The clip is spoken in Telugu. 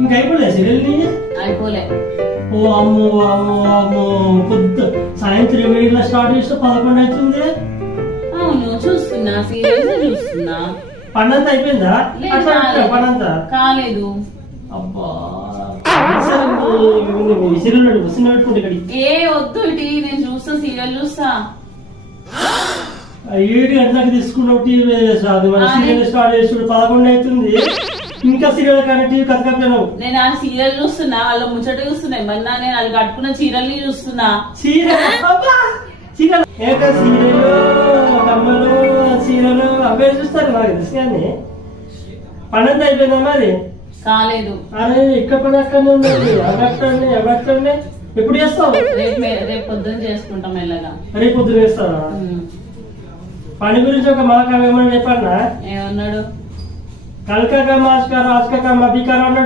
ఇంకా అయిపోలే సీరియల్ నీది? అయిపోలే. ఓ అమ్మో అమ్మో అమ్మో, పొద్దు సాయంత్రం 7 స్టార్ట్ చేస్తే 11 అవుతుంది. అవును చూస్తున్నా, సీరియల్స్ చూస్తున్నా. పనంతా అయిపోయిందా? లేదు, అట్లా కాలేదు. పనంతా కాలేదు. అబ్బా సీరియల్ వస్తున్నా పెట్టుకుంటే ఇక్కడికి. ఏ వద్దు, ఇటు నేను చూస్తా, సీరియల్ చూస్తా. 7 గంటలకు తీసుకున్నావు టీవీ రాదు, మన సీరియల్ స్టార్ట్ చేసి 11 అవుతుంది. ఇంకా సీరియల్ కానీ టీవీ కథకపోయినావు. నేను ఆ సీరియల్ చూస్తున్నా, వాళ్ళ ముచ్చట చూస్తున్నా. ఏమన్నా నేను వాళ్ళు కట్టుకున్న చీరల్ని చూస్తున్నా. సీరియల్ ఏక సీరియల్ కమ్మలు సీరియల్ అవే చూస్తారు నాకు తెలుసు. కానీ పనంతా అయిపోయిందా మరి? కాలేదు. అరే ఇక్కడ పని అక్కడనే ఉన్నది. అగట్టండి ఎప్పుడు చేస్తావు? రేపు పొద్దున్న చేసుకుంటాం మెల్లగా. రేపు పొద్దున చేస్తావా? పని గురించి ఒక మాట ఏమన్నా చెప్పన్నా? ఏమన్నాడు? కల్కా మాస్కర్ రాజకా మబికార్ అన్నాడు.